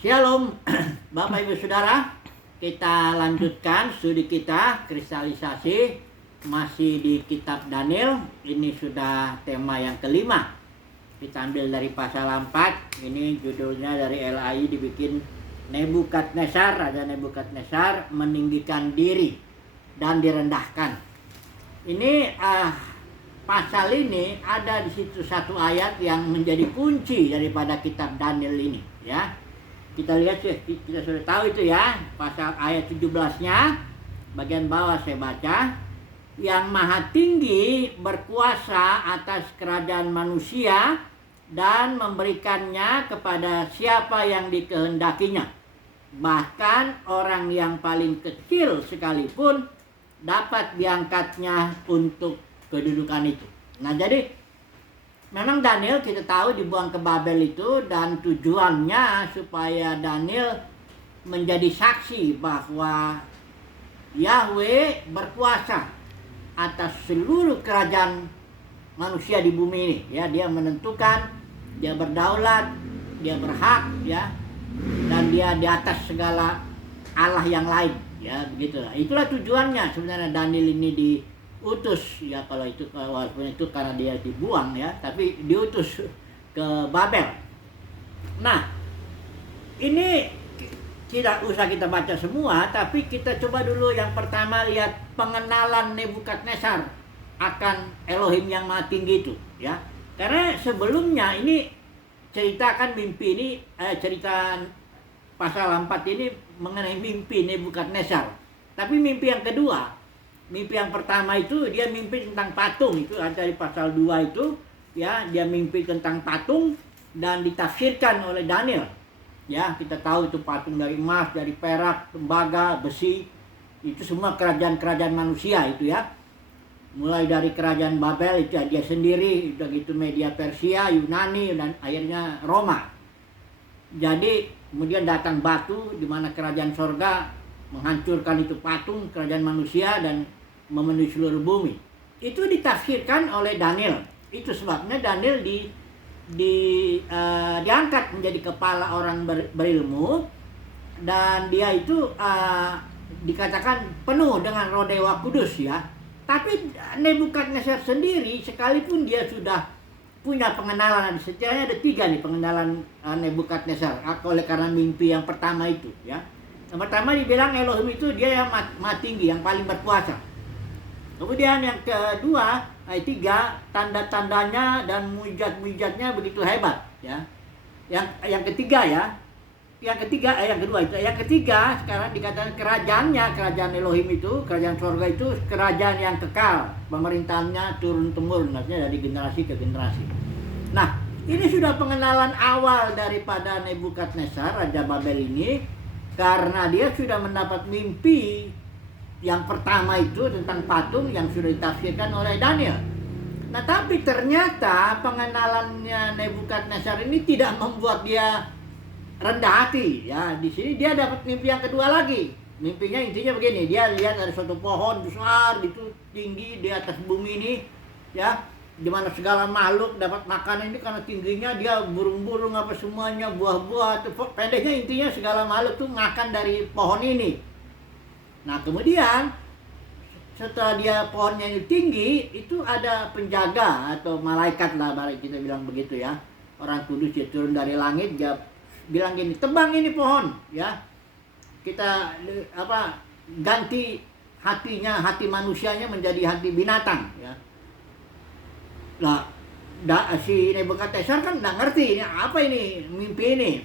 Shalom, Bapak Ibu Saudara. Kita lanjutkan studi kita kristalisasi masih di kitab Daniel. Ini sudah tema yang kelima. Kita ambil dari pasal 4. Ini judulnya dari LAI dibikin Nebukadnezar, Raja Nebukadnezar meninggikan diri dan direndahkan. Ini pasal ini ada di situ satu ayat yang menjadi kunci daripada kitab Daniel ini, ya. Kita lihat sih, kita sudah tahu itu ya, pasal ayat 17-nya, bagian bawah saya baca, yang maha tinggi berkuasa atas kerajaan manusia dan memberikannya kepada siapa yang dikehendakinya. Bahkan orang yang paling kecil sekalipun dapat diangkatnya untuk kedudukan itu. Nah, jadi memang Daniel kita tahu dibuang ke Babel itu, dan tujuannya supaya Daniel menjadi saksi bahwa Yahweh berkuasa atas seluruh kerajaan manusia di bumi ini, ya. Dia menentukan, dia berdaulat, dia berhak, ya, dan dia di atas segala Allah yang lain, ya, begitulah. Itulah tujuannya sebenarnya Daniel ini diutus, ya. Kalau itu, walaupun itu karena dia dibuang, ya, tapi diutus ke Babel. Nah, ini tidak usah kita baca semua, tapi kita coba dulu yang pertama lihat pengenalan Nebukadnezar akan Elohim yang Maha Tinggi itu, ya. Karena sebelumnya ini ceritakan mimpi ini, cerita pasal 4 ini mengenai mimpi Nebukadnezar. Tapi mimpi yang kedua, mimpi yang pertama itu dia mimpi tentang patung, itu ada di pasal 2 itu, ya. Dia mimpi tentang patung dan ditafsirkan oleh Daniel. Ya, kita tahu itu patung dari emas, dari perak, tembaga, besi. Itu semua kerajaan-kerajaan manusia itu, ya. Mulai dari kerajaan Babel itu dia sendiri, udah gitu Media Persia, Yunani, dan akhirnya Roma. Jadi kemudian datang batu di mana kerajaan sorga menghancurkan itu patung kerajaan manusia dan memenuhi seluruh bumi. Itu ditafsirkan oleh Daniel. Itu sebabnya Daniel diangkat menjadi kepala orang berilmu, dan dia itu dikatakan penuh dengan roh Dewa Kudus, ya. Tapi Nebukadnezar sendiri sekalipun dia sudah punya pengenalan, setidaknya ada 3 nih pengenalan Nebukadnezar oleh karena mimpi yang pertama itu, ya. Yang pertama dibilang Elohim itu dia yang maha tinggi, yang paling berkuasa. Kemudian yang kedua, ayat 3, tanda-tandanya dan mujizat-mujizatnya begitu hebat, ya. Yang ketiga, ya. Yang ketiga sekarang dikatakan kerajaan Elohim itu, kerajaan surga itu kerajaan yang kekal, pemerintahannya turun-temurun, artinya dari generasi ke generasi. Nah, ini sudah pengenalan awal daripada Nebukadnezar, Raja Babel ini, karena dia sudah mendapat mimpi yang pertama itu tentang patung yang sudah ditafsirkan oleh Daniel. Nah, tapi ternyata pengenalannya Nebukadnezar ini tidak membuat dia rendah hati, ya. Di sini dia dapat mimpi yang kedua lagi. Mimpinya intinya begini, dia lihat ada suatu pohon besar gitu, tinggi di atas bumi ini, ya, di mana segala makhluk dapat makanan ini karena tingginya. Dia burung-burung apa semuanya, buah-buah, pendeknya intinya segala makhluk tuh makan dari pohon ini. Nah, kemudian setelah dia pohonnya ini tinggi, itu ada penjaga atau malaikat lah, balik kita bilang begitu, ya. Orang kudus dia turun dari langit, dia bilang gini, tebang ini pohon, ya. Kita ganti hati manusianya menjadi hati binatang, ya. Nah, si Nebukadnezar kan nggak ngerti ini apa ini mimpi ini,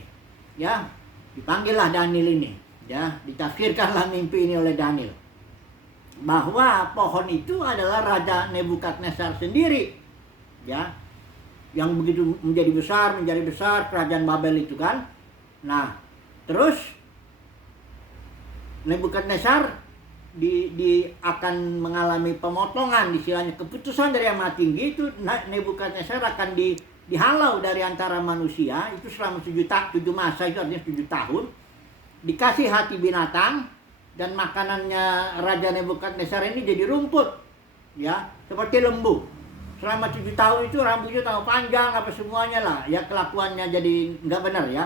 ya. Dipanggillah Daniel ini, ya, ditafsirkanlah mimpi ini oleh Daniel bahwa pohon itu adalah Raja Nebukadnezar sendiri, ya, yang begitu menjadi besar kerajaan Babel itu kan. Nah, terus Nebukadnezar akan mengalami pemotongan, istilahnya keputusan dari yang Maha Tinggi itu. Nebukadnezar akan dihalau dari antara manusia itu selama 7 masa, itu artinya 7 tahun. Dikasih hati binatang, dan makanannya Raja Nebukadnezar ini jadi rumput, ya, seperti lembu. Selama 7 tahun itu rambutnya tambah panjang apa semuanya lah, ya, kelakuannya jadi nggak benar, ya.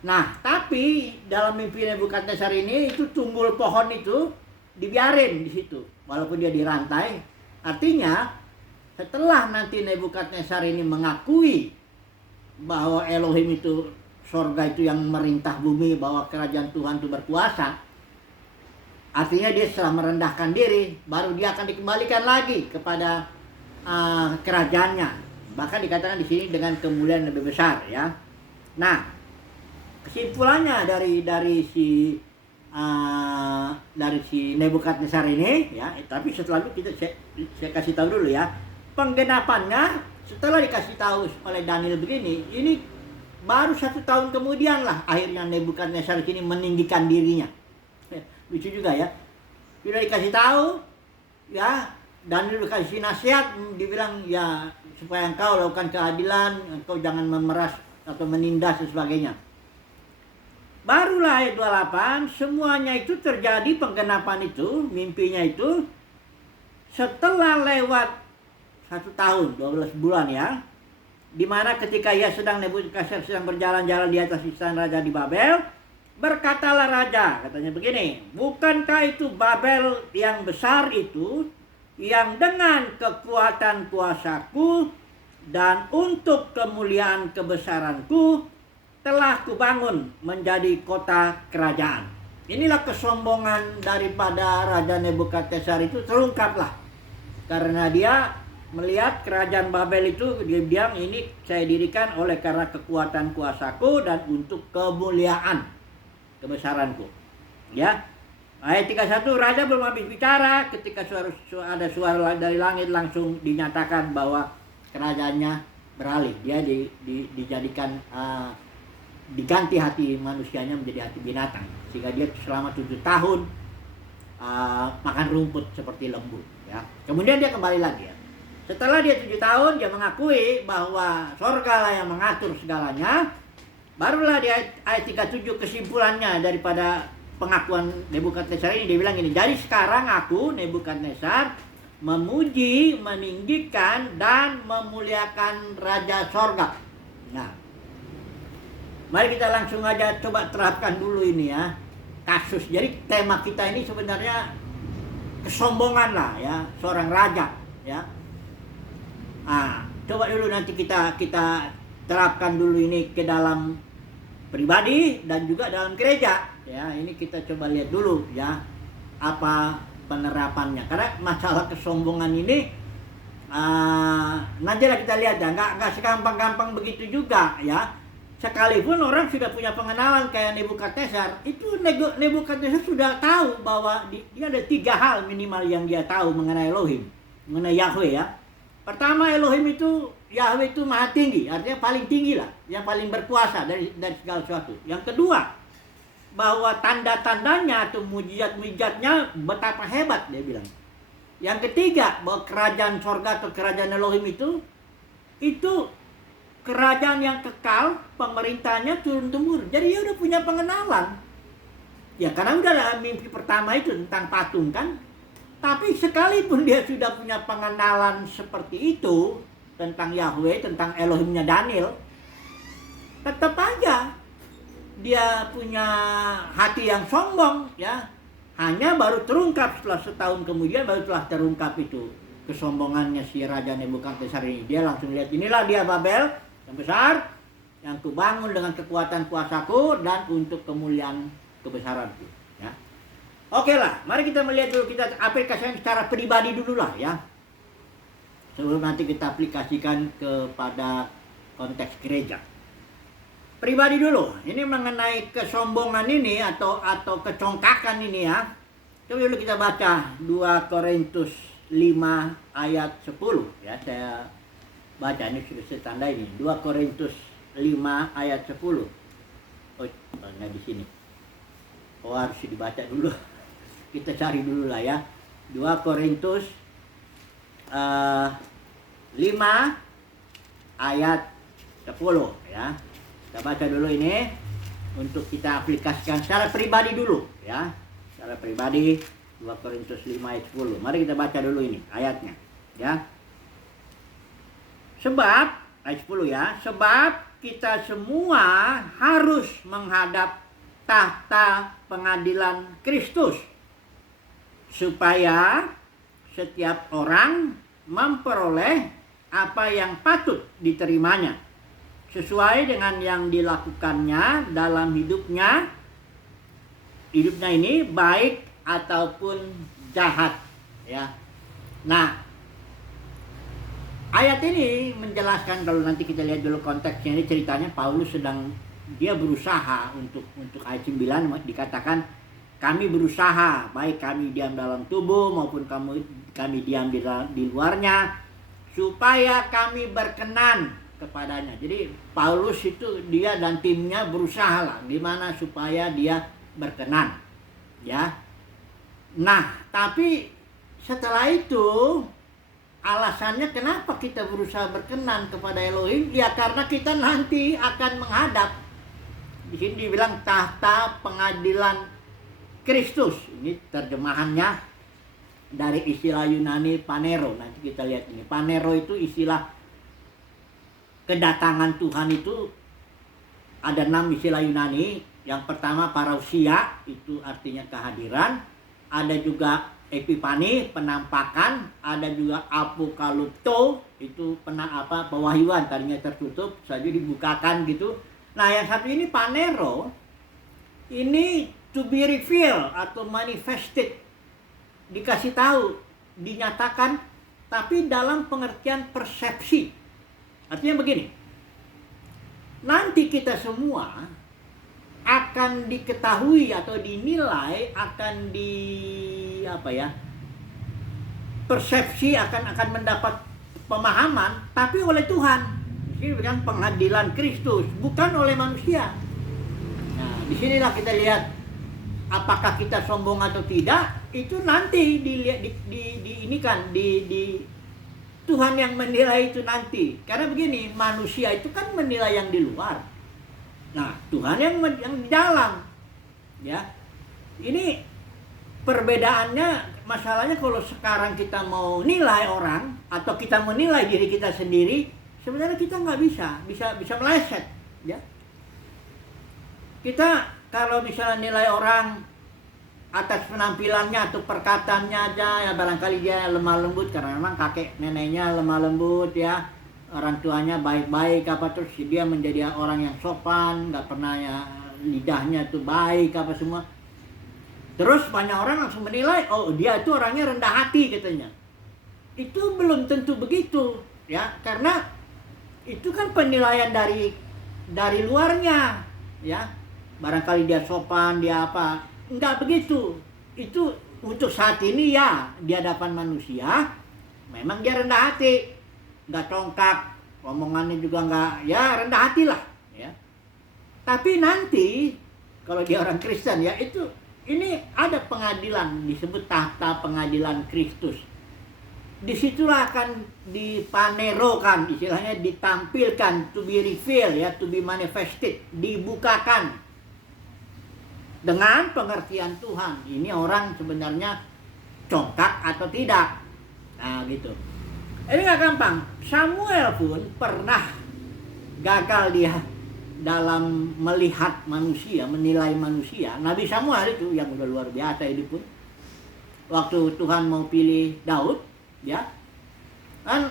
Nah, tapi dalam mimpi Nebukadnezar ini itu tumbul pohon itu dibiarin di situ, walaupun dia dirantai. Artinya setelah nanti Nebukadnezar ini mengakui bahwa Elohim itu, sorga itu yang merintah bumi, bahwa kerajaan Tuhan itu berkuasa, artinya dia setelah merendahkan diri, baru dia akan dikembalikan lagi kepada kerajaannya. Bahkan dikatakan di sini dengan kemuliaan lebih besar, ya. Nah, kesimpulannya dari si Nebukadnezar ini, ya. Tapi setelah itu saya kasih tahu dulu, ya. Penggenapannya setelah dikasih tahu oleh Daniel begini, ini baru 1 tahun kemudian lah akhirnya Nebukadnezar ini meninggikan dirinya. Lucu juga, ya. Sudah dikasih tahu, ya. Daniel dikasih nasihat, dibilang ya supaya engkau lakukan keadilan, engkau jangan memeras atau menindas dan sebagainya. Barulah ayat 28, semuanya itu terjadi, penggenapan itu, mimpinya itu setelah lewat 1 tahun 12 bulan, ya. Dimana ketika ia Nebukadnezar sedang berjalan-jalan di atas istana raja di Babel, berkatalah raja, katanya begini, bukankah itu Babel yang besar itu, yang dengan kekuatan kuasaku dan untuk kemuliaan kebesaranku telah kubangun menjadi kota kerajaan. Inilah kesombongan daripada Raja Nebukadnezar itu terungkaplah. Karena dia melihat kerajaan Babel itu, dia bilang ini saya dirikan oleh karena kekuatan kuasaku dan untuk kemuliaan kebesaranku. Ya. Ayat 31, raja belum habis bicara ketika ada suara dari langit, langsung dinyatakan bahwa kerajaannya beralih. Dia dijadikan diganti hati manusianya menjadi hati binatang, sehingga dia selama 7 tahun makan rumput seperti lembu, ya. Kemudian dia kembali lagi, ya. Setelah dia 7 tahun dia mengakui bahwa sorga lah yang mengatur segalanya. Barulah di ayat 37 kesimpulannya daripada pengakuan Nebukadnezar ini, dia bilang ini, jadi sekarang aku Nebukadnezar memuji, meninggikan dan memuliakan Raja Sorga. Nah, mari kita langsung aja coba terapkan dulu ini, ya, kasus. Jadi tema kita ini sebenarnya kesombongan lah, ya, seorang raja, ya. Coba dulu nanti kita terapkan dulu ini ke dalam pribadi dan juga dalam gereja, ya. Ini kita coba lihat dulu, ya, apa penerapannya. Karena masalah kesombongan ini nantilah kita lihat, ya, nggak segampang-gampang begitu juga, ya. Sekalipun orang sudah punya pengenalan kayak Nebukadnezar, itu Nebukadnezar sudah tahu bahwa dia ada 3 hal minimal yang dia tahu mengenai Elohim, mengenai Yahweh, ya. Pertama, Elohim itu, Yahweh itu maha tinggi, artinya paling tinggi lah, yang paling berkuasa dari segala sesuatu. Yang kedua, bahwa tanda-tandanya atau mujizat-mujizatnya betapa hebat, dia bilang. Yang ketiga, bahwa kerajaan sorga atau kerajaan Elohim itu kerajaan yang kekal, pemerintahnya turun-temurun. Jadi dia udah punya pengenalan. Ya karena udah ada mimpi pertama itu tentang patung, kan. Tapi sekalipun dia sudah punya pengenalan seperti itu tentang Yahweh, tentang Elohimnya Daniel, tetap aja dia punya hati yang sombong, ya. Hanya baru terungkap setelah 1 tahun kemudian, baru telah terungkap itu kesombongannya si Raja Nebukadnezar ini. Dia langsung lihat, inilah dia Babel yang besar, yang kubangun dengan kekuatan kuasaku dan untuk kemuliaan kebesaranku, ya. Oke lah, mari kita melihat dulu, kita aplikasikan secara pribadi dulu lah, ya. Sebelum nanti kita aplikasikan kepada konteks gereja. Pribadi dulu, ini mengenai kesombongan ini atau kecongkakan ini, ya. Coba dulu kita baca 2 Korintus 5 ayat 10, ya. Saya baca, ini sudah saya tanda ini. 2 Korintus 5 ayat 10. Oh, enggak di sini. Oh, harus dibaca dulu. Kita cari dulu lah, ya. 2 Korintus 5 ayat 10, ya. Kita baca dulu ini untuk kita aplikasikan secara pribadi dulu, ya. Secara pribadi 2 Korintus 5 ayat 10. Mari kita baca dulu ini ayatnya, ya. Sebab ayat 10, ya. Sebab kita semua harus menghadap tahta pengadilan Kristus, supaya setiap orang memperoleh apa yang patut diterimanya sesuai dengan yang dilakukannya dalam hidupnya ini, baik ataupun jahat, ya. Nah, ayat ini menjelaskan, kalau nanti kita lihat dulu konteksnya, ini ceritanya Paulus dia berusaha untuk ayat 9 dikatakan, kami berusaha, baik kami diam dalam tubuh maupun kami diam di luarnya, supaya kami berkenan kepadanya. Jadi Paulus itu, dia dan timnya berusaha lah gimana supaya dia berkenan, ya. Nah, tapi setelah itu alasannya kenapa kita berusaha berkenan kepada Elohim, ya karena kita nanti akan menghadap, di sini dibilang tahta pengadilan Kristus. Ini terjemahannya dari istilah Yunani panero. Nanti kita lihat ini. Panero itu istilah kedatangan Tuhan, itu ada 6 istilah Yunani. Yang pertama parousia, itu artinya kehadiran. Ada juga epipani, penampakan. Ada juga apokalupto, itu pewahyuan, tadinya tertutup saja dibukakan gitu. Nah, yang satu ini panero, ini to be revealed atau manifested, dikasih tahu, dinyatakan, tapi dalam pengertian persepsi. Artinya begini, nanti kita semua akan diketahui atau dinilai, akan persepsi, akan mendapat pemahaman, tapi oleh Tuhan. Ini bukan pengadilan Kristus, bukan oleh manusia. Nah, disinilah kita lihat apakah kita sombong atau tidak, itu nanti dilihat di Tuhan yang menilai itu nanti. Karena begini, manusia itu kan menilai yang di luar. Nah, Tuhan yang di dalam. Ya. Ini perbedaannya, masalahnya kalau sekarang kita mau nilai orang atau kita menilai diri kita sendiri, sebenarnya kita nggak bisa meleset, ya. Kita kalau misalnya nilai orang atas penampilannya atau perkataannya aja, ya barangkali dia lemah lembut karena memang kakek neneknya lemah lembut, ya, orang tuanya baik-baik terus dia menjadi orang yang sopan, nggak pernah, ya, lidahnya tuh baik semua. Terus banyak orang langsung menilai, oh dia itu orangnya rendah hati katanya. Itu belum tentu begitu, ya, karena itu kan penilaian dari luarnya, ya. Barangkali dia sopan, dia apa. Enggak begitu. Itu untuk saat ini, ya, di hadapan manusia memang dia rendah hati, enggak congkak, omongannya juga enggak, ya, rendah hati lah, ya. Tapi nanti kalau dia orang Kristen, ya, ini ada pengadilan, disebut tahta pengadilan Kristus. Disitulah akan dipanerokan, istilahnya ditampilkan, to be revealed, ya, to be manifested, dibukakan dengan pengertian Tuhan. Ini orang sebenarnya congkak atau tidak. Nah, gitu. Ini gak gampang. Samuel pun pernah gagal dia dalam melihat manusia, menilai manusia. Nabi Samuel itu yang udah luar biasa ini pun. Waktu Tuhan mau pilih Daud, ya, kan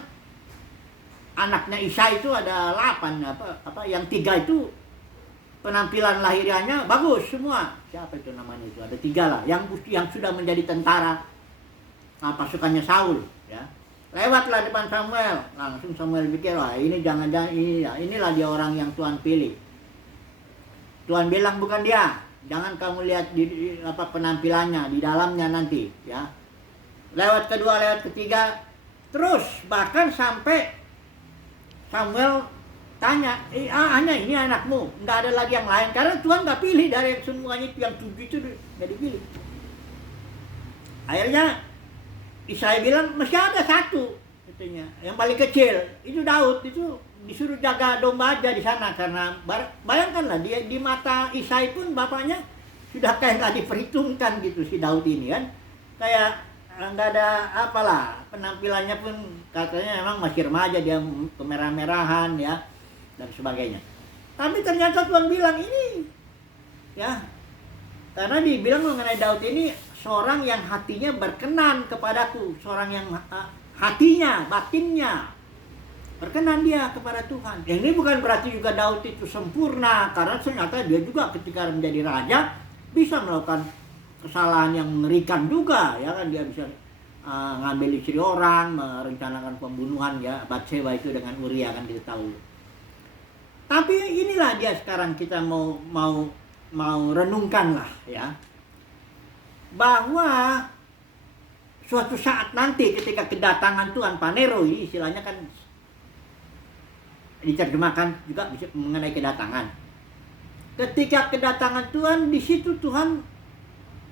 anaknya Isa itu ada 8, yang 3 itu penampilan lahiriannya bagus semua. Siapa itu namanya itu? Ada 3 lah, yang sudah menjadi tentara pasukannya Saul, ya. Lewatlah depan Samuel, langsung Samuel pikir, wah ini jangan-jangan ini, ya, inilah dia orang yang Tuhan pilih. Tuhan bilang bukan dia, jangan kamu lihat di penampilannya, di dalamnya nanti, ya. Lewat kedua, lewat ketiga, terus bahkan sampai Samuel tanya, hanya ini anakmu, nggak ada lagi yang lain, karena Tuhan nggak pilih dari semuanya itu, yang 7 itu nggak dipilih. Akhirnya Isai bilang masih ada 1, katanya, yang paling kecil itu Daud, itu disuruh jaga domba aja di sana, karena bayangkanlah dia di mata Isai pun bapaknya sudah kayak nggak diperhitungkan gitu si Daud ini kan, kayak nggak ada apalah, penampilannya pun katanya memang masih remaja, dia kemerah-merahan, ya, dan sebagainya. Tapi ternyata Tuhan bilang ini, ya, karena dibilang mengenai Daud ini seorang yang hatinya berkenan kepadaku, seorang yang hatinya, batinnya berkenan dia kepada Tuhan. Ini bukan berarti juga Daud itu sempurna, karena ternyata dia juga ketika menjadi raja bisa melakukan kesalahan yang mengerikan juga, ya kan, dia bisa ngambil istri orang, merencanakan pembunuhan, ya, Batseba itu dengan Uria kan kita tahu. Tapi inilah dia sekarang kita mau renungkan lah, ya, bahwa suatu saat nanti ketika kedatangan Tuhan, Panero ini istilahnya kan diterjemahkan juga bisa mengenai kedatangan. Ketika kedatangan Tuhan,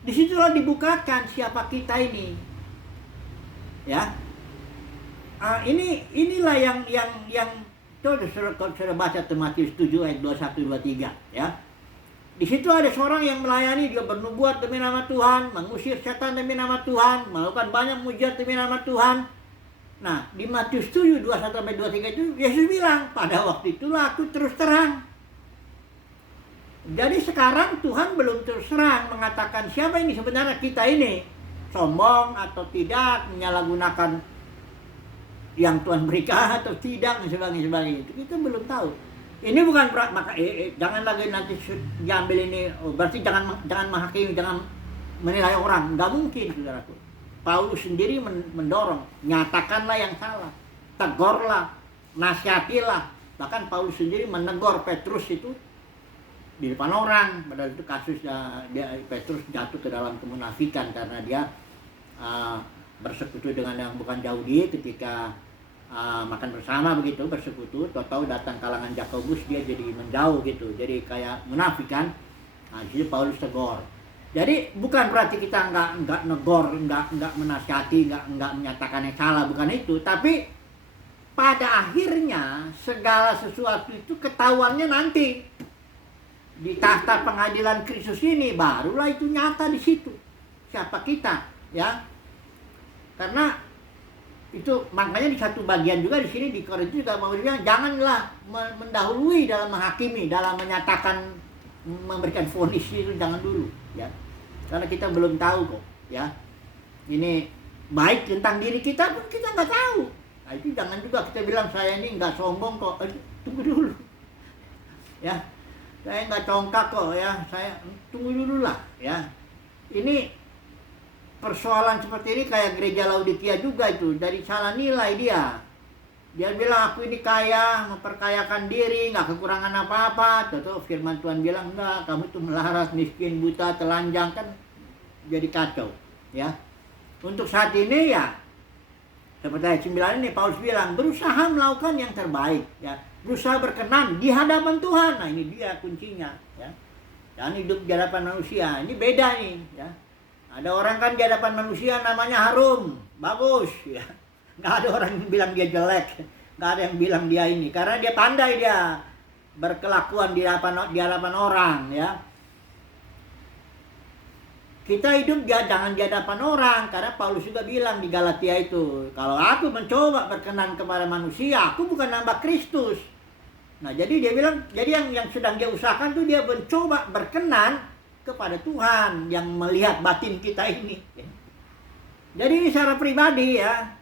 disitulah dibukakan siapa kita ini, ya. Inilah yang sudah baca Matius 7 ayat 21-23, ya. Di situ ada seorang yang melayani, dia bernubuat demi nama Tuhan, mengusir setan demi nama Tuhan, melakukan banyak mujizat demi nama Tuhan. Nah, di Matius 7, 21-23 itu Yesus bilang, pada waktu itulah aku terus terang. Jadi sekarang Tuhan belum terus terang mengatakan siapa ini sebenarnya kita ini. Sombong atau tidak, menyalahgunakan yang Tuhan berikan atau tidak, dan sebagainya. Itu kita belum tahu. Ini bukan maka jangan lagi nanti diambil ini, berarti jangan menghakimi, jangan menilai orang. Nggak mungkin, saudaraku. Paulus sendiri mendorong, nyatakanlah yang salah, tegurlah, nasihatilah. Bahkan Paulus sendiri menegur Petrus itu di depan orang. Padahal itu kasus Petrus jatuh ke dalam kemunafikan karena dia bersekutu dengan yang bukan Yahudi ketika makan bersama begitu, bersekutu. Tahu datang kalangan Yakobus, dia jadi menjauh gitu, jadi kayak munafik kan. Nah, jadi Paulus tegur. Jadi bukan berarti kita nggak negor, nggak menasihati, nggak menyatakan yang salah, bukan itu. Tapi pada akhirnya segala sesuatu itu ketahuannya nanti di tahta pengadilan Kristus ini, barulah itu nyata di situ siapa kita, ya. Karena itu makanya di satu bagian juga di sini di Korintus juga mau bilang janganlah mendahului dalam menghakimi, dalam menyatakan, memberikan vonis itu jangan dulu, ya. Karena kita belum tahu kok, ya. Ini baik tentang diri kita pun kita nggak tahu. Nah, itu jangan juga kita bilang saya ini nggak sombong kok. Tunggu dulu, ya. Saya nggak congkak kok, ya. Saya tunggu dulu lah, ya. Ini persoalan seperti ini kayak gereja Laodikia juga itu, dari salah nilai dia. Dia bilang aku ini kaya, memperkayakan diri, nggak kekurangan apa-apa. Tentu firman Tuhan bilang enggak, kamu itu melarat, miskin, buta, telanjang, kan jadi kacau, ya. Untuk saat ini ya seperti ayat 9 ini Paulus bilang berusaha melakukan yang terbaik, ya. Berusaha berkenan di hadapan Tuhan. Nah, ini dia kuncinya, ya. Jangan hidup di hadapan manusia. Ini beda nih, ya. Ada orang kan di hadapan manusia namanya harum, bagus, ya. Nggak ada orang yang bilang dia jelek, nggak ada yang bilang dia ini, karena dia pandai dia berkelakuan di hadapan orang, ya. Kita hidup jangan di hadapan orang, karena Paulus juga bilang di Galatia itu, kalau aku mencoba berkenan kepada manusia, aku bukan nambah Kristus. Nah, jadi dia bilang, jadi yang sedang dia usahakan tuh dia mencoba berkenan kepada Tuhan yang melihat batin kita ini. Jadi ini secara pribadi, ya.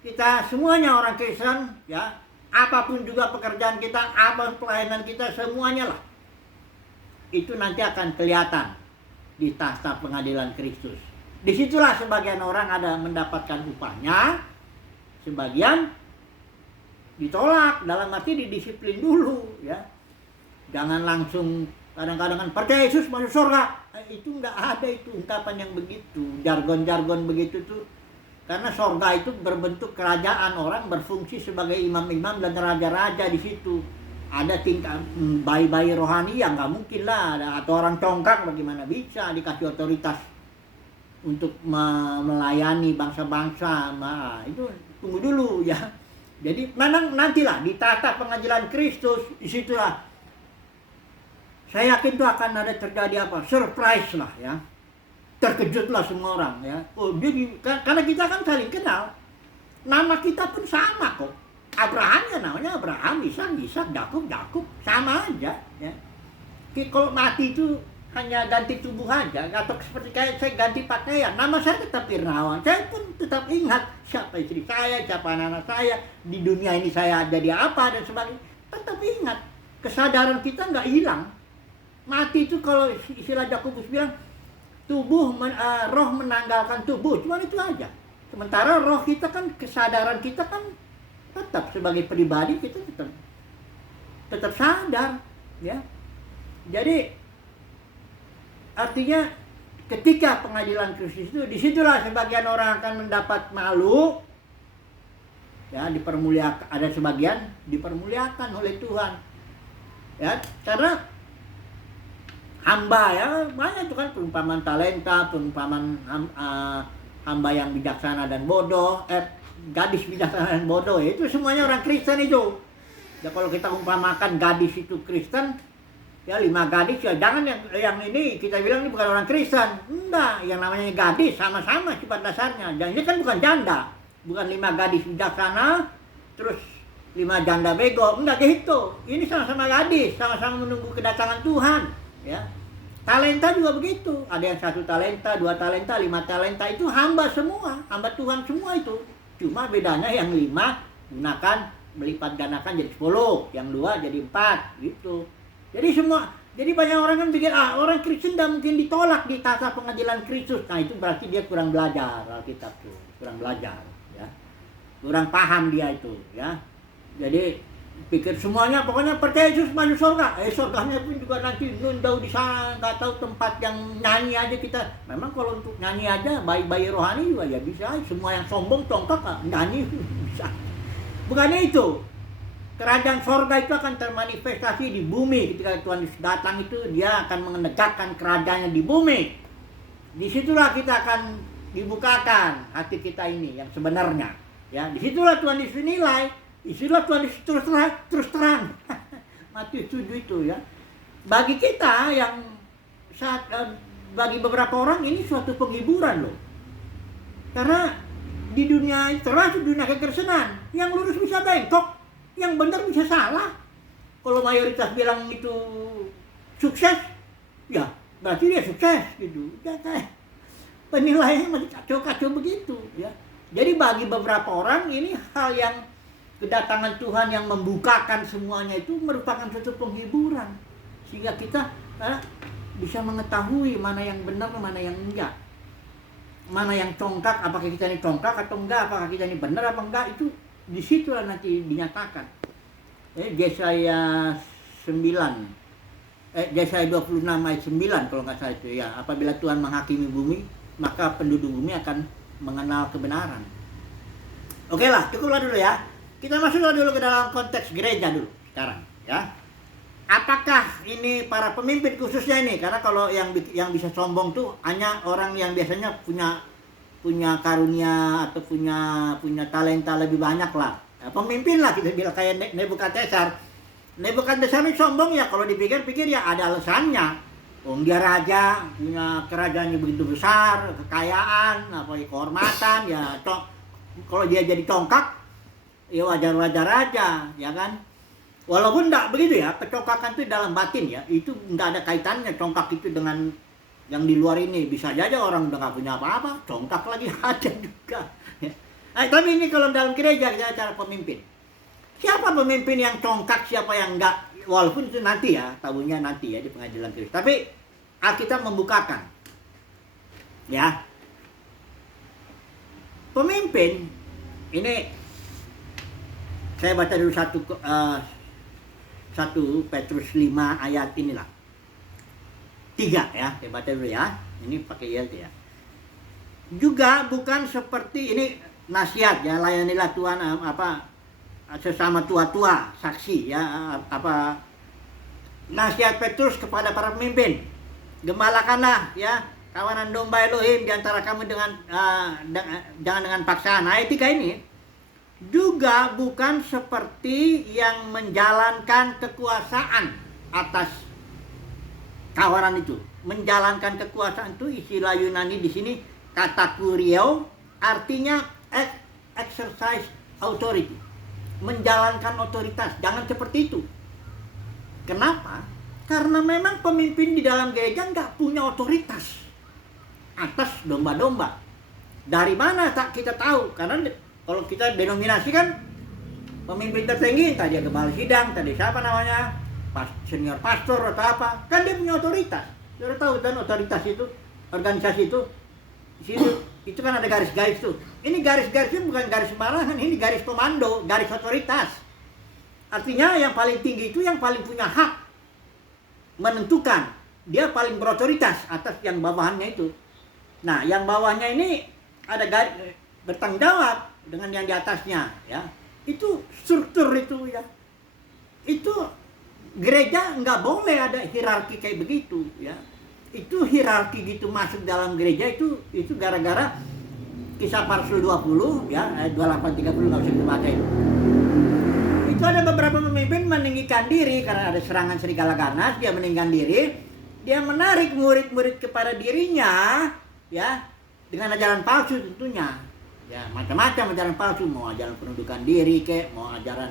Kita semuanya orang Kristen, ya, apapun juga pekerjaan kita, apapun pelayanan kita, semuanya lah itu nanti akan kelihatan di tahta pengadilan Kristus. Disitulah sebagian orang ada mendapatkan upahnya, sebagian ditolak, dalam arti didisiplin dulu, ya. Jangan langsung kadang-kadang kan percaya Yesus masuk surga. Itu nggak ada itu ungkapan yang begitu, jargon-jargon begitu tuh. Karena sorga itu berbentuk kerajaan, orang berfungsi sebagai imam-imam dan raja-raja di situ. Ada tingkat bayi-bayi rohani yang nggak mungkin lah, atau orang congkak bagaimana bisa dikasih otoritas untuk melayani bangsa-bangsa. Nah, itu tunggu dulu, ya. Jadi nantilah di tahta pengadilan Kristus, disitulah saya yakin itu akan ada terjadi apa? Surprise lah, ya. Terkejutlah semua orang, ya. Oh, karena kita kan saling kenal. Nama kita pun sama kok. Abraham ya namanya Abraham, Ishak, Yakub, sama aja ya. Kalau mati itu hanya ganti tubuh aja, atau seperti kayak saya ganti pakaian, nama saya tetap Irnawan, saya pun tetap ingat siapa istri saya, siapa anak-anak saya, di dunia ini saya jadi apa dan sebagainya, tetap ingat. Kesadaran kita nggak hilang. Mati itu kalau istilah Yakobus bilang, roh menanggalkan tubuh, cuma itu aja. Sementara roh kita kan, kesadaran kita kan tetap sebagai pribadi, kita tetap sadar ya. Jadi artinya ketika pengadilan Kristus itu, disitulah sebagian orang akan mendapat malu ya, dipermuliakan, ada sebagian dipermuliakan oleh Tuhan ya, karena hamba ya, banyak itu kan perumpamaan talenta, perumpamaan hamba yang bijaksana dan bodoh, gadis bijaksana dan bodoh, itu semuanya orang Kristen itu ya. Kalau kita umpamakan gadis itu Kristen ya, 5 gadis ya, jangan yang ini kita bilang ini bukan orang Kristen. Enggak, yang namanya gadis sama-sama sifat dasarnya. Dan ini kan bukan janda, bukan 5 gadis bijaksana terus 5 janda bego, enggak gitu. Ini sama-sama gadis, sama-sama menunggu kedatangan Tuhan ya. Talenta juga begitu, ada yang 1 talenta, 2 talenta, 5 talenta, itu hamba semua, hamba Tuhan semua itu. Cuma bedanya yang 5 gunakan melipat gandakan jadi 10, yang 2 jadi 4 gitu. Jadi banyak orang kan pikir, orang Kristen tidak mungkin ditolak di tata pengadilan Kristus. Nah itu berarti dia kurang belajar Alkitab tuh, kurang belajar ya, kurang paham dia itu ya. Jadi pikir semuanya pokoknya percaya Yesus masuk surga. Surganya pun juga nanti jauh di sana, nggak tahu tempat yang nyanyi aja kita. Memang kalau untuk nyanyi aja, bayi-bayi rohani juga ya bisa. Semua yang sombong congkak nyanyi bisa. Bukannya itu. Kerajaan sorga itu akan termanifestasi di bumi. Ketika Tuhan Yesus datang itu, dia akan menegakkan kerajaannya di bumi. Disitulah kita akan dibukakan hati kita ini yang sebenarnya ya. Disitulah Tuhan Yesus nilai, disitulah Tuhan Yesus terus terang Matius 7 itu ya. Bagi kita yang bagi beberapa orang ini suatu penghiburan loh, karena di dunia, termasuk dunia kekristenan, yang lurus bisa bengkok, yang benar bisa salah. Kalau mayoritas bilang itu sukses, ya berarti dia sukses gitu. Ya kayak penilaiannya masih kacau-kacau begitu ya. Jadi bagi beberapa orang ini hal yang kedatangan Tuhan yang membukakan semuanya itu merupakan suatu penghiburan, sehingga kita bisa mengetahui mana yang benar, mana yang enggak, mana yang congkak, apakah kita ini congkak atau enggak, apakah kita ini benar apa enggak, itu disitulah nanti dinyatakan. Yesaya 9, Yesaya 26 ayat 9 kalau nggak salah itu ya. Apabila Tuhan menghakimi bumi, maka penduduk bumi akan mengenal kebenaran. Oke lah, cukuplah dulu ya. Kita masuklah dulu ke dalam konteks gereja dulu sekarang ya. Apakah ini para pemimpin khususnya ini? Karena kalau yang bisa sombong tuh hanya orang yang biasanya punya karunia atau punya talenta lebih banyak lah. Pemimpin lah kita bilang, kayak Nebukadnezar. Nebukadnezar ini sombong ya, kalau dipikir-pikir ya ada alasannya. Dia raja, punya kerajaannya begitu besar, kekayaan, kehormatan ya. Kalau dia jadi congkak, ya wajar-wajar aja, ya kan? Walaupun enggak begitu ya, kecongkakan itu dalam batin ya, itu enggak ada kaitannya congkak itu dengan yang di luar ini. Bisa aja orang udah nggak punya apa-apa, congkak lagi ada juga. Tapi ini kalau dalam gereja kita cara pemimpin. Siapa pemimpin yang congkak, siapa yang enggak? Walaupun itu nanti ya, tahunya nanti ya di pengadilan Kristus. Tapi Alkitab membukakan. Ya. Pemimpin ini saya baca dulu 1 Petrus 5 ayat inilah. 3 ya, saya baca dulu ya. Ini pakai ILT ya. Juga bukan seperti ini nasihat ya, layanilah Tuhan sesama tua-tua, saksi ya, nasihat Petrus kepada para pemimpin. Gembalakanlah ya kawanan domba Elohim di antara kamu jangan dengan paksaan. Ayat 3 ini juga bukan seperti yang menjalankan kekuasaan atas kawanan itu. Menjalankan kekuasaan itu istilah Yunani di sini kata kurio, artinya exercise authority. menjalankan otoritas. Jangan seperti itu. Kenapa? Karena memang pemimpin di dalam gereja nggak punya otoritas atas domba-domba. Dari mana tak kita tahu? Karena kalau kita denominasi kan pemimpin tertinggi, tadi kepala sidang, tadi siapa namanya, senior pastor atau apa, kan dia punya otoritas. Sudah tahu dan otoritas itu, organisasi itu, di situ itu kan ada garis-garis tuh. Ini garis-garisnya bukan garis sembarangan, ini garis komando, garis otoritas. Artinya yang paling tinggi itu yang paling punya hak menentukan, dia paling berotoritas atas yang bawahannya itu. Nah, yang bawahnya ini ada bertanggung jawab dengan yang di atasnya, ya. Itu struktur itu, ya. Itu gereja nggak boleh ada hierarki kayak begitu, ya. Itu hierarki gitu masuk dalam gereja itu gara-gara Kisah para Rasul 20, ya, ayat 28-30 nggak usah dibaca itu. Itu ada beberapa pemimpin meninggikan diri karena ada serangan serigala ganas, dia meninggikan diri, dia menarik murid-murid kepada dirinya, ya, dengan ajaran palsu tentunya, ya, macam-macam ajaran palsu, mau ajaran penundukan diri, mau ajaran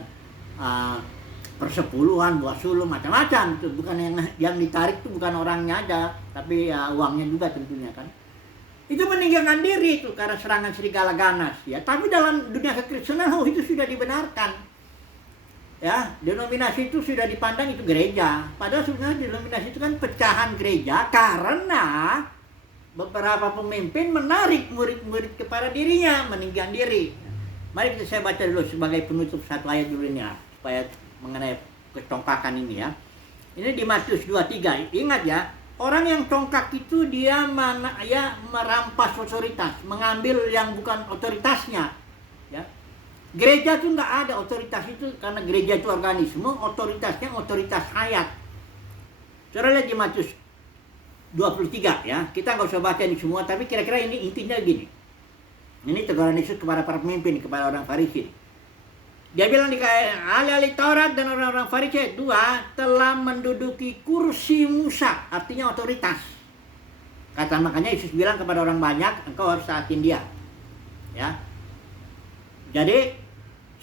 persepuluhan, buah sulung, macam-macam. Itu bukan yang ditarik itu bukan orangnya aja, tapi ya uangnya juga tentunya kan. Itu meninggikan diri itu karena serangan serigala ganas, ya. Tapi dalam dunia kekristenan itu sudah dibenarkan. Ya, denominasi itu sudah dipandang itu gereja. Padahal sebenarnya denominasi itu kan pecahan gereja karena beberapa pemimpin menarik murid-murid kepada dirinya, meninggikan diri. Mari saya baca dulu sebagai penutup satu ayat dulu ini ya, supaya mengenai ketongkakan ini ya. Ini di Matius 23. Ingat ya, orang yang tongkak itu dia merampas otoritas, mengambil yang bukan otoritasnya. Ya. Gereja itu nggak ada otoritas itu karena gereja itu organisme, otoritasnya otoritas hayat. Saudara lihat di Matius 23 ya, kita nggak usah baca ini semua, tapi kira-kira ini intinya gini. Ini teguran Yesus kepada para pemimpin, kepada orang Farisi. Dia bilang ahli-ahli Taurat dan orang-orang Farisi 2 telah menduduki kursi Musa, artinya otoritas. Makanya Yesus bilang kepada orang banyak, engkau harus taatin dia. Ya. Jadi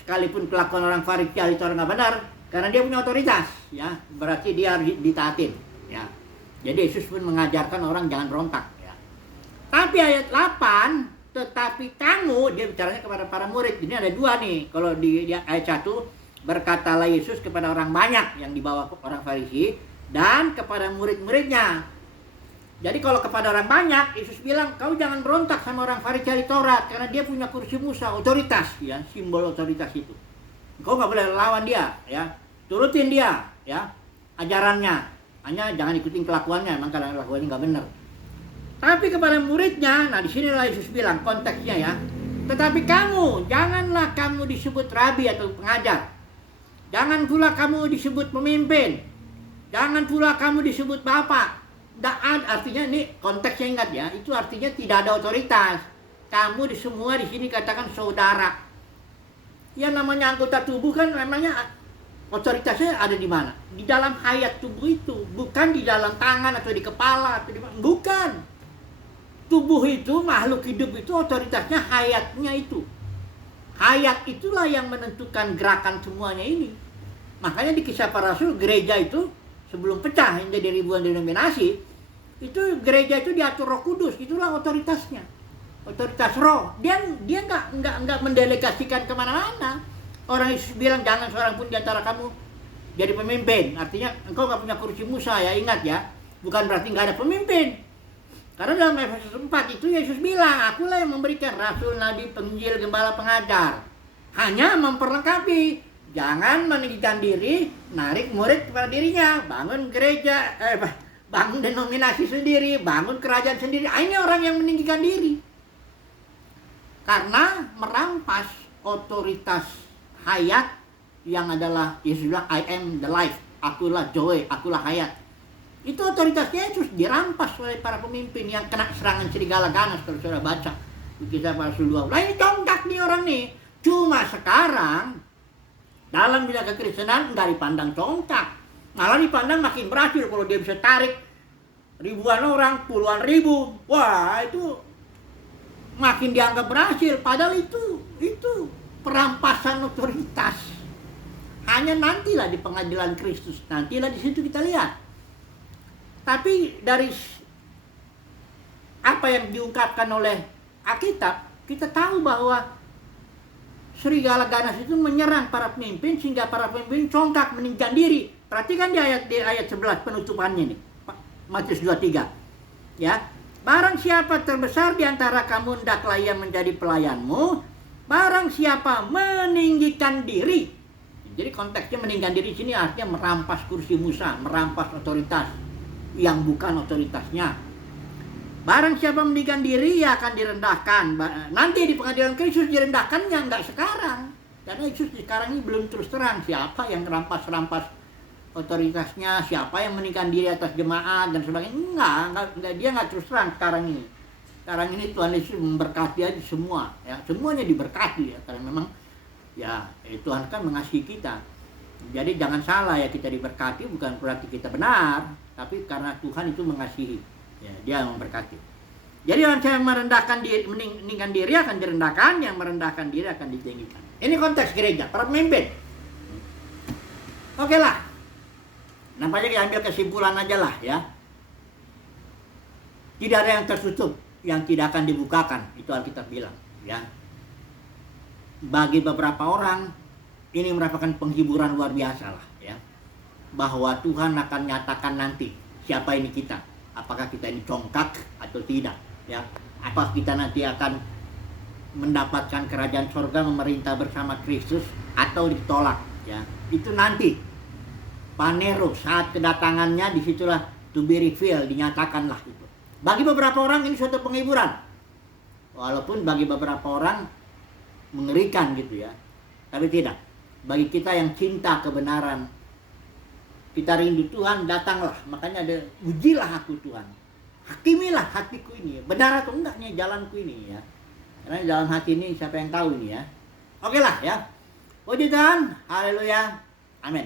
sekalipun kelakuan orang Farisi ahli Taurat nggak benar, karena dia punya otoritas, ya, berarti dia harus ditaatin. Ya. Jadi Yesus pun mengajarkan orang jangan berontak. Ya. Tapi ayat 8, tetapi kamu, dia bicaranya kepada para murid. Ini ada 2 nih. Kalau di ayat 1, berkatalah Yesus kepada orang banyak yang dibawa orang Farisi dan kepada murid-muridnya. Jadi kalau kepada orang banyak, Yesus bilang, kau jangan berontak sama orang Farisi ahli Taurat karena dia punya kursi Musa, otoritas, ya, simbol otoritas itu. Kau nggak boleh lawan dia, ya, turutin dia, ya, ajarannya. Hanya jangan ikutin kelakuannya, emang karena kelakuannya nggak benar. Tapi kepada muridnya, nah disinilah Yesus bilang konteksnya ya. Tetapi kamu, janganlah kamu disebut rabi atau pengajar. Jangan pula kamu disebut pemimpin. Jangan pula kamu disebut bapak. Artinya ini konteksnya ingat ya, itu artinya tidak ada otoritas. Kamu semua di sini katakan saudara. Yang namanya anggota tubuh kan memangnya otoritasnya ada di mana? Di dalam hayat tubuh itu, bukan di dalam tangan atau di kepala atau di mana. Bukan. Tubuh itu, makhluk hidup itu otoritasnya hayatnya itu. Hayat itulah yang menentukan gerakan semuanya ini. Makanya di Kisah Para Rasul, gereja itu sebelum pecah menjadi ribuan denominasi, itu gereja itu diatur Roh Kudus, itulah otoritasnya, otoritas Roh. Dia nggak mendelegasikan kemana-mana. Orang Yesus bilang jangan seorang pun di antara kamu jadi pemimpin. Artinya engkau nggak punya kursi Musa ya, ingat ya. Bukan berarti nggak ada pemimpin. Karena dalam Efesus 4 itu Yesus bilang, akulah yang memberikan rasul, nabi, penginjil, gembala, pengajar. Hanya memperlengkapi. Jangan meninggikan diri, narik murid kepada dirinya, bangun gereja, bangun denominasi sendiri, bangun kerajaan sendiri. Ini orang yang meninggikan diri. Karena merampas otoritas hayat yang adalah Yesus bilang, I am the life, akulah joy, akulah hayat. Itu otoritasnya Yesus dirampas oleh para pemimpin yang kena serangan serigala ganas kalau saudara baca di Kisah Para Rasul 20. Nah ini congkak nih orang nih. Cuma sekarang dalam dunia kekristenan nggak dipandang congkak, malah dipandang makin berhasil kalau dia bisa tarik ribuan orang, puluhan ribu. Wah itu makin dianggap berhasil. Padahal itu perampasan otoritas. Hanya nantilah di pengadilan Kristus, nantilah di situ kita lihat. Tapi dari apa yang diungkapkan oleh Alkitab, kita tahu bahwa serigala ganas itu menyerang para pemimpin sehingga para pemimpin congkak meninggikan diri. Perhatikan di ayat 11 penutupannya nih. Matius 23. Ya. Barang siapa terbesar di antara kamu hendaklah ia menjadi pelayanmu. Barang siapa meninggikan diri. Jadi konteksnya meninggikan diri sini artinya merampas kursi Musa, merampas otoritas yang bukan otoritasnya. Barang siapa meninggikan diri, ia akan direndahkan. Nanti di pengadilan Kristus direndahkannya, enggak sekarang. Karena Yesus sekarang ini belum terus terang siapa yang merampas otoritasnya, siapa yang meninggikan diri atas jemaat dan sebagainya. Enggak, dia enggak terus terang sekarang ini. Sekarang ini Tuhan Yesus memberkati aja semua, ya, semuanya diberkati ya, karena memang ya Tuhan kan mengasihi kita. Jadi jangan salah ya, kita diberkati bukan berarti kita benar, tapi karena Tuhan itu mengasihi, ya, dia memberkati. Jadi orang yang merendahkan diri, meninggikan diri akan direndahkan, yang merendahkan diri akan ditinggikan. Ini konteks gereja, para pemimpin. Oke lah. Nampaknya kita ambil kesimpulan aja lah ya. Tidak ada yang tertutup yang tidak akan dibukakan, itu Alkitab bilang ya. Bagi beberapa orang ini merupakan penghiburan luar biasa lah ya, bahwa Tuhan akan nyatakan nanti siapa ini kita, apakah kita ini congkak atau tidak ya, apakah kita nanti akan mendapatkan kerajaan surga memerintah bersama Kristus atau ditolak ya. Itu nanti Panero saat kedatangannya, disitulah to be revealed, dinyatakanlah itu. Bagi beberapa orang ini suatu penghiburan, walaupun bagi beberapa orang mengerikan gitu ya, tapi tidak. Bagi kita yang cinta kebenaran, kita rindu Tuhan, datanglah. Makanya ada, ujilah aku Tuhan, hakimilah hatiku ini, benar atau enggaknya jalanku ini ya. Karena jalan hati ini siapa yang tahu ini ya. Oke lah ya. Puji Tuhan, haleluya, amin.